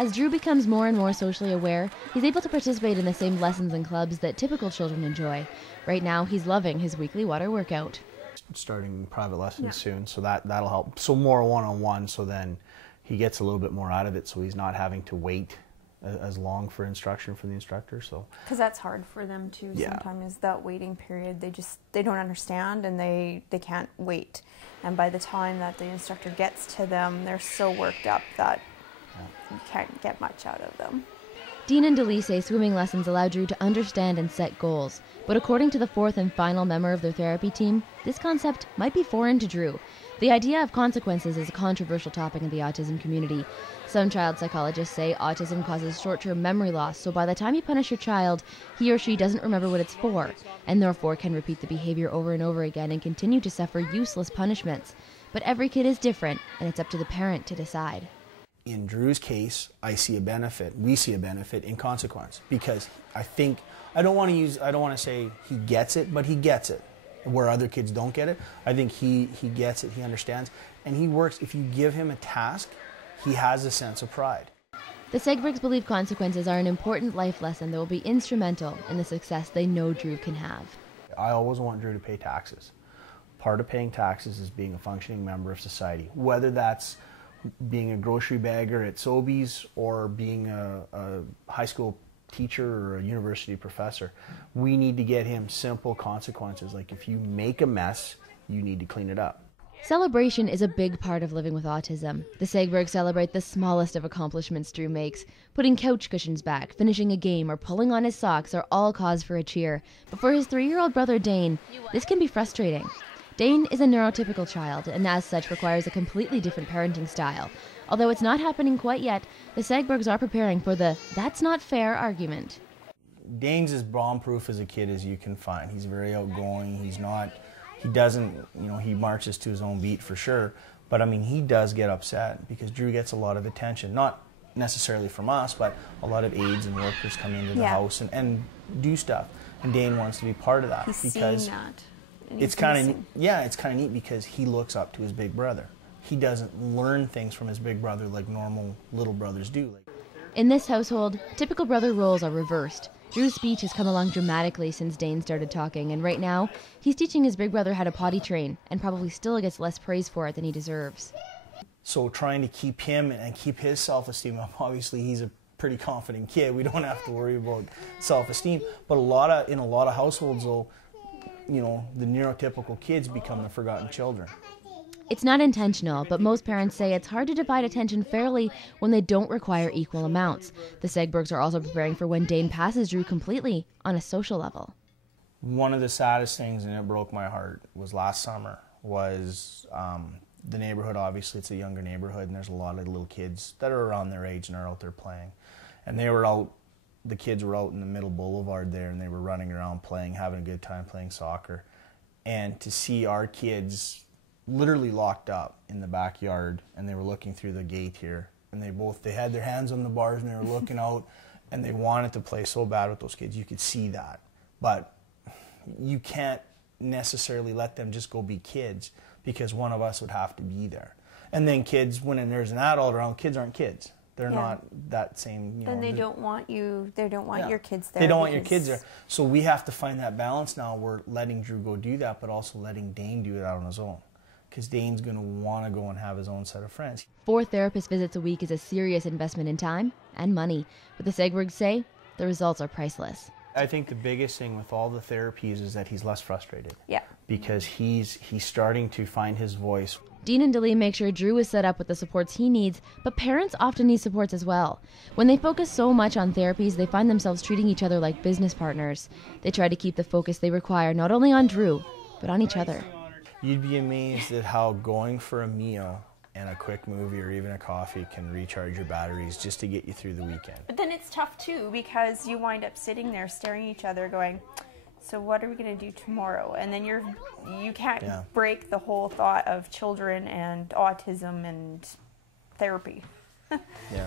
As Drew becomes more and more socially aware, he's able to participate in the same lessons and clubs that typical children enjoy. Right now, he's loving his weekly water workout. Starting private lessons soon, so that'll help. So more one-on-one, so then he gets a little bit more out of it, so he's not having to wait as long for instruction from the instructor. So because that's hard for them too. Sometimes that waiting period, they don't understand, and they can't wait. And by the time that the instructor gets to them, they're so worked up that you can't get much out of them. Dean and Delee say swimming lessons allow Drew to understand and set goals. But according to the fourth and final member of their therapy team, this concept might be foreign to Drew. The idea of consequences is a controversial topic in the autism community. Some child psychologists say autism causes short-term memory loss, so by the time you punish your child, he or she doesn't remember what it's for, and therefore can repeat the behavior over and over again and continue to suffer useless punishments. But every kid is different, and it's up to the parent to decide. In Drew's case, we see a benefit in consequence, because I don't want to say he gets it, but he gets it. Where other kids don't get it, I think he gets it, he understands, and he works. If you give him a task, he has a sense of pride. The Segbergs believe consequences are an important life lesson that will be instrumental in the success they know Drew can have. I always want Drew to pay taxes. Part of paying taxes is being a functioning member of society, whether that's being a grocery bagger at Sobeys or being a high school teacher or a university professor. We need to get him simple consequences, like if you make a mess, you need to clean it up. Celebration is a big part of living with autism. The Segbergs celebrate the smallest of accomplishments Drew makes. Putting couch cushions back, finishing a game, or pulling on his socks are all cause for a cheer. But for his 3-year-old brother Dane, this can be frustrating. Dane is a neurotypical child, and as such requires a completely different parenting style. Although it's not happening quite yet, the Segbergs are preparing for the "that's not fair" argument. Dane's as bomb-proof as a kid as you can find. He's very outgoing. He marches to his own beat for sure. But I mean, he does get upset because Drew gets a lot of attention. Not necessarily from us, but a lot of aides and workers come into the house and do stuff. And Dane wants to be part of that. He's because seeing that. It's kind of neat because he looks up to his big brother. He doesn't learn things from his big brother like normal little brothers do. In this household, typical brother roles are reversed. Drew's speech has come along dramatically since Dane started talking, and right now, he's teaching his big brother how to potty train, and probably still gets less praise for it than he deserves. So trying to keep him and keep his self-esteem up, obviously he's a pretty confident kid. We don't have to worry about self-esteem, but in a lot of households though, the neurotypical kids become the forgotten children. It's not intentional, but most parents say it's hard to divide attention fairly when they don't require equal amounts. The Segbergs are also preparing for when Dane passes Drew completely on a social level. One of the saddest things, and it broke my heart, was last summer, was the neighborhood. Obviously, it's a younger neighborhood, and there's a lot of little kids that are around their age and are out there playing. And the kids were out in the middle boulevard there, and they were running around playing, having a good time playing soccer. And to see our kids literally locked up in the backyard, and they were looking through the gate here, and they had their hands on the bars, and they were looking out, and they wanted to play so bad with those kids. You could see that. But you can't necessarily let them just go be kids, because one of us would have to be there. And then kids, when there's an adult around, kids aren't kids. They're not that same, And they don't want you, they don't want your kids there. They don't want your kids there. So we have to find that balance now. We're letting Drew go do that, but also letting Dane do it out on his own. Because Dane's going to want to go and have his own set of friends. 4 therapist visits a week is a serious investment in time and money. But the Segbergs say the results are priceless. I think the biggest thing with all the therapies is that he's less frustrated. Yeah. Because he's starting to find his voice. Dean and Delee make sure Drew is set up with the supports he needs, but parents often need supports as well. When they focus so much on therapies, they find themselves treating each other like business partners. They try to keep the focus they require not only on Drew, but on each other. You'd be amazed at how going for a meal and a quick movie or even a coffee can recharge your batteries just to get you through the weekend. But then it's tough too, because you wind up sitting there staring at each other going, so what are we going to do tomorrow? And then you can't break the whole thought of children and autism and therapy. Yeah.